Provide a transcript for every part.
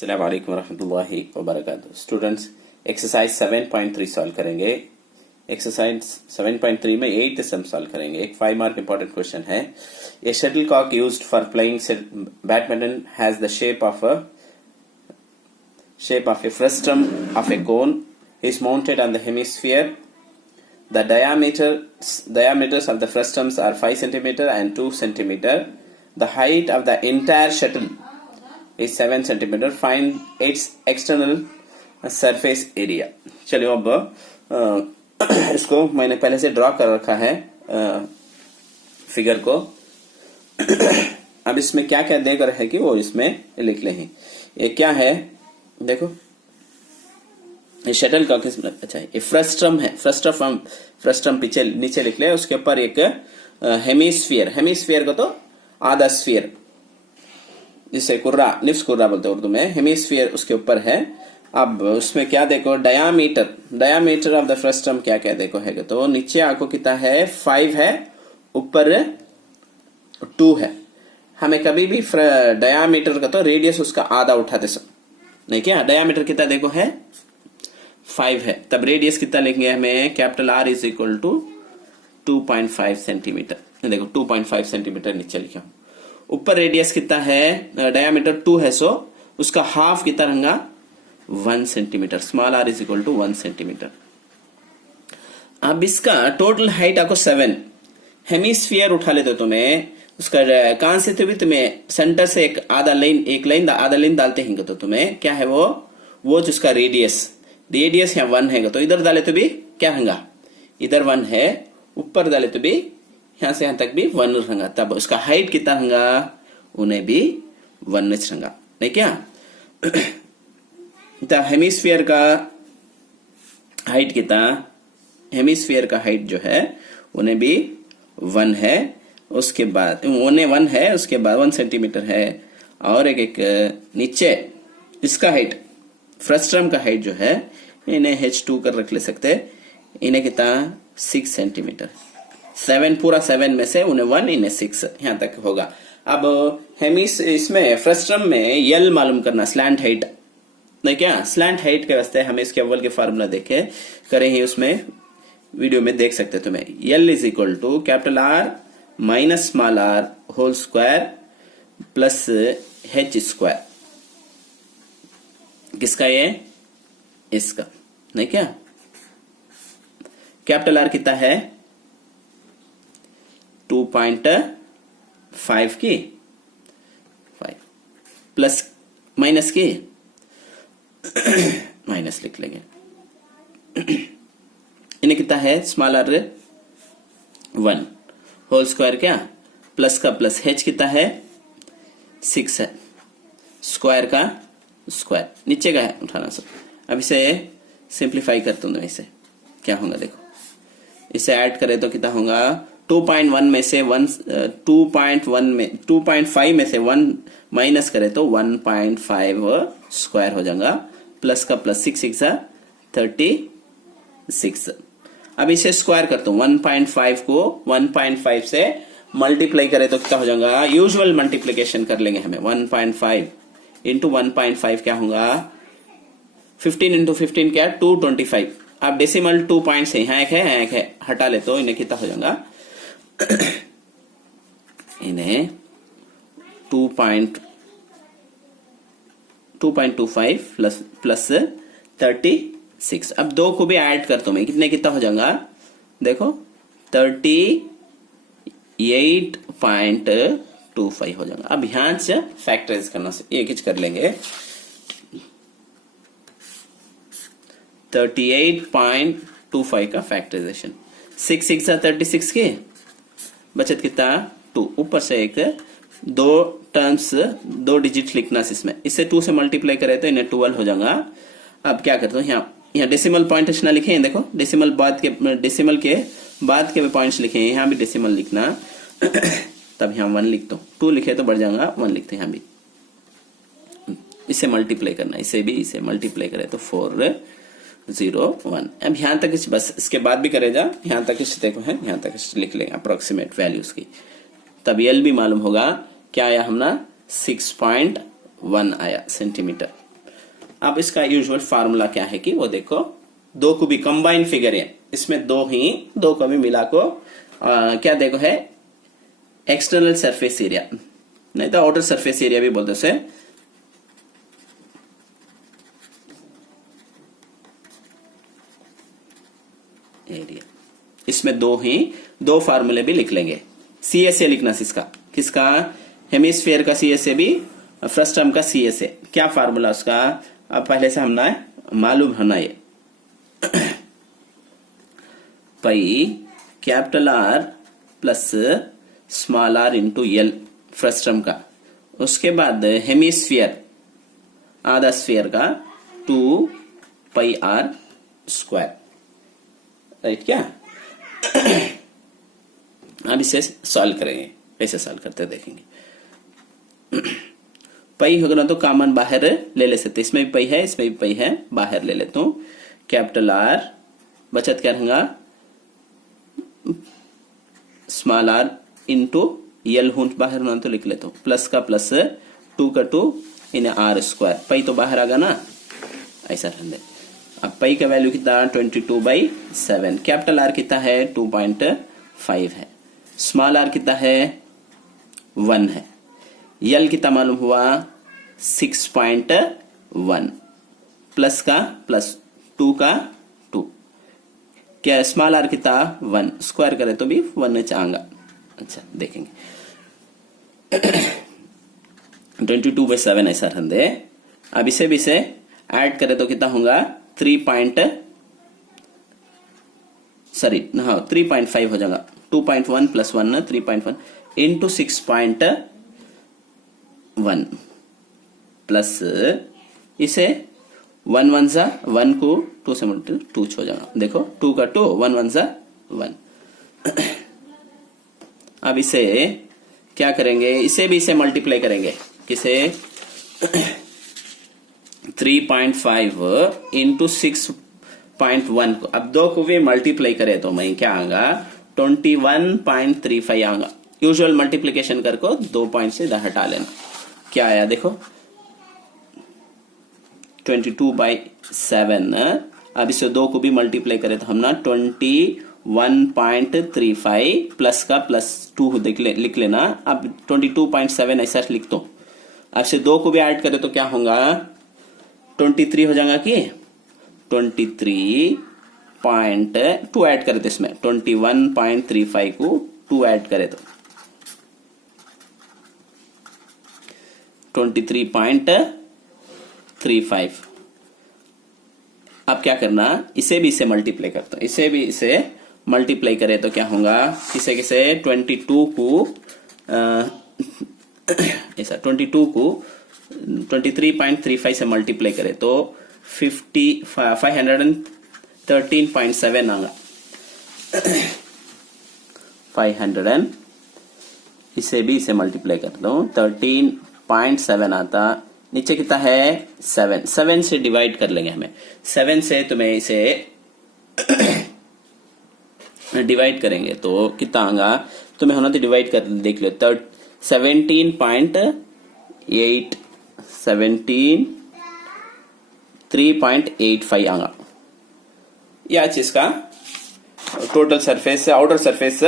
अस्सलाम वालेकुम रहमतुल्लाहि व बरकातुहू। स्टूडेंट्स एक्सरसाइज 7.3 सॉल्व करेंगे। एक्सरसाइज 7.3 में 8 सम सॉल्व करेंगे। एक 5 मार्क इंपॉर्टेंट क्वेश्चन है। A shuttlecock used for playing badminton has the shape of a frustum of a cone is mounted on the hemisphere. The diameters of the frustums are 5 centimeter and 2 centimeter. The height of the entire shuttle is 7 centimeter. Find its external surface area. चलिए अब इसको मैंने पहले से draw कर रखा है figure को। अब इसमें क्या क्या देख रहे हैं कि वो इसमें लिख ले हैं। ये क्या है देखो, ये शटल का किस अच्छा है, ये फ्रस्ट्रम है। फ्रस्ट्रम पीछे नीचे लिख ले। उसके ऊपर एक हेमिस्फीयर को तो आधा स्फीयर, जिसे निफ्स कुर्रा बोलते हैं उर्दू में। हेमिस्फीयर उसके ऊपर है। अब उसमें क्या देखो, डायामीटर ऑफ द फ्रस्ट्रम क्या क्या देखो है तो नीचे आपको कितना है 5 है, ऊपर 2 है। हमें कभी भी डायामीटर का तो रेडियस उसका आधा उठाते सब नहीं क्या। डायामीटर कितना देखो है 5 है, तब रेडियस कितना लेंगे हमें, capital R is equal to 2.5 centimetre. देखो 2.5 सेंटीमीटर नीचे लिखा। ऊपर रेडियस कितना है, डायामीटर 2 है, सो उसका हाफ कितना रहेगा 1 centimetre. Small r is equal to 1 centimetre. अब इसका टोटल हाइट आपको 7। हेमिस्फीयर उठा लेते हो तुम्हें, उसका कहां से तुम्हें सेंटर से एक आधा लाइन डालते हैं तो तुम्हें क्या है वो जिसका रेडियस यहाँ 1 है तो इधर डाले तो भी क्या रहेगा, इधर 1 है, ऊपर डाले तो भी यहां से यहां तक भी 1 रहेगा। तब उसका हाइट कितना रहेगा, उन्हें भी 1 रहेगा नहीं क्या। तो हेमिस्फीयर का हाइट कितना, हेमिस्फीयर का हाइट जो है उन्हें भी 1 है, उसके बाद उन्हें 1 है, उसके बाद 1 सेंटीमीटर है। और एक नीचे इसका हाइट, फ्रस्ट्रम का हाइट जो है, इन्हें H2 कर रख ले सकते, इन्हें कितना 6 सेंटीमीटर। 7 पूरा 7 में से उन्हें 1, इन्हें 6 यहां तक होगा। अब इसमें फ्रस्ट्रम में L मालूम करना, स्लैंट हाइट नहीं क्या। स्लैंट हाइट के वास्ते हमें इसके अव्वल के फार्मूला देखे करें ही, उसमें वीडियो में देख सकते तुम्हें। L is equal to capital R minus small r whole square plus H square. किसका ये, इसका नहीं क्या। कैपिटल R कितना है 2.5 की 5 प्लस माइनस की माइनस लिख लेंगे। इन्हें कितना है स्मॉल r 1 होल स्क्वायर क्या, प्लस का प्लस H कितना है 6 है, स्क्वायर का स्क्वायर नीचे का है उठाना सब। अब इसे सिंप्लीफाई करता हूं, इसे क्या होगा देखो, इसे ऐड करें तो कितना होगा 2.1 में से 2.5 में से 1 माइनस करें तो 1.5 स्क्वायर हो जाएगा, प्लस का प्लस 6 36। अब इसे स्क्वायर करता हूं, 1.5 को 1.5 से मल्टीप्लाई करें तो क्या हो जाएगा, यूजुअल मल्टीप्लिकेशन कर लेंगे हमें। 1.5 इंटू 1.5 क्या होगा, 15 इंटू 15 क्या 225। अब डेसिमल 2 पॉइंट्स है, यहाँ एक है, हटा ले तो इन्हें कितना हो जाएगा इन्हें 2.25 प्लस 36। अब 2 को भी ऐड करता हूं मैं, कितना हो जाएगा देखो 38.25 हो जाएगा। अब यहां से फैक्टराइज करना से एक ही कर लेंगे। 38.25 का फैक्टराइजेशन, 6 36 की बचत कितना 2, ऊपर से एक 2 डिजिट लिखना इसमें, इसे 2 से मल्टीप्लाई करें तो इन्हें 12 हो जाएगा। अब क्या करते हो, यहाँ डेसिमल पॉइंट ना लिखे हैं, देखो डेसिमल के बाद के पॉइंट्स लिखे हैं, यहाँ भी डेसिमल लिखना। तब यहाँ 1 लिखता हूँ, 2 लिखे तो बढ़ जाएगा, 1 लिखते हैं यहाँ भी। इसे मल्टीप्लाई करना, इसे मल्टीप्लाई करें तो 401। अब यहाँ तक बस, इसके बाद भी करेगा, यहाँ तक देखो है, यहाँ तक लिख लेंगे अप्रोक्सीमेट वैल्यूज की। तब L भी मालूम होगा क्या आया, हमने 6.1 आया सेंटीमीटर। अब इसका यूजुअल फार्मूला क्या है कि वो देखो, दो को भी कंबाइन फिगर है, इसमें दो को भी मिला को क्या देखो है एक्सटर्नल सरफेस एरिया, नहीं तो आउटर सरफेस एरिया भी बोलते हैं। एरिया इसमें दो फार्मूले भी लिख लेंगे। सीएसए लिखना इसका, किसका, हेमिस्फीयर का सीएसए भी, फ्रस्टम का सीएसए। क्या फार्मूला उसका, अब पहले से हमने मालूम होना ये pi capital R plus small r into L frustum का, उसके बाद हेमिस्फीयर आधा स्फीयर का 2 पाई आर स्क्वायर, राइट क्या। अब इसे सॉल्व करेंगे, कैसे सॉल्व करते देखेंगे। पाई होगा ना तो कॉमन बाहर ले ले सकते, इसमें भी पाई है इसमें भी पाई है, बाहर ले लेता हूं। कैपिटल आर बचत क्या रहेगा, स्मॉल आर इंटू एल हूं बाहर ना तो लिख लेता हूं, प्लस का प्लस 2 का 2 इन आर स्क्वायर, पाई तो बाहर आ गया ना, ऐसा रहने। अब पाई का वैल्यू कितना 22/7, कैपिटल आर कितना है 2.5 है, स्मॉल आर कितना है 1 है, यल कितना मालूम हुआ 6.1, प्लस का प्लस 2 का 2, क्या स्मॉल आर कितना 1, स्क्वायर करे तो भी 1 चाहूंगा। अच्छा देखेंगे 22/7 ऐसा रहने। अब इसे भी से ऐड करे तो कितना होगा 3.5 हो जाएगा, 2.1 प्लस 1 3.1 इंटू 6.1 प्लस इसे 1 1 जा 1 को 2 से मल्टीप्लाई 2 हो जाएगा, देखो 2 का 2 1 1 जा 1। अब इसे क्या करेंगे, इसे भी इसे मल्टीप्लाई करेंगे, किसे 3.5 इंटू 6.1 को, अब दो को भी मल्टीप्लाई करे तो मैं क्या आऊंगा 21.35 आऊंगा। यूजुअल मल्टीप्लीकेशन कर को 2 पॉइंट से हटा लेना, क्या आया देखो 22/7। अब इसे 2 को भी मल्टीप्लाई करे तो हम ना 21.35 प्लस का प्लस 2 लिख लेना। अब 22.7 ऐसा लिख दो, अब से 2 को भी ऐड करे तो क्या होगा 23 हो जाएगा कि 23.2 ऐड करे तो इसमें 21.35 को 2 ऐड करे तो 23.35। अब क्या करना, इसे भी इसे मल्टीप्लाई करता हूं, इसे भी इसे मल्टीप्लाई करे तो क्या होगा, किसे किसे 22 को ऐसा 22 को 23.35 से मल्टीप्लाई करे तो 513.7 आएगा 500, इसे भी इसे मल्टीप्लाई करता हूं 13.7 आता, नीचे कितना है 7 से डिवाइड कर लेंगे हमें, 7 से तुम्हें इसे डिवाइड करेंगे तो कितना आएगा, तुम्हें होना तो डिवाइड कर देख लो 3.85 आएगा। यह चीज का total surface outer surface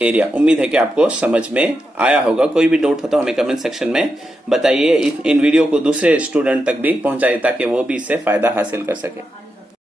area. उम्मीद है कि आपको समझ में आया होगा। कोई भी डाउट हो तो हमें कमेंट सेक्शन में बताइए। इन वीडियो को दूसरे स्टूडेंट तक भी पहुंचाइए ताकि वो भी इससे फायदा हासिल कर सके।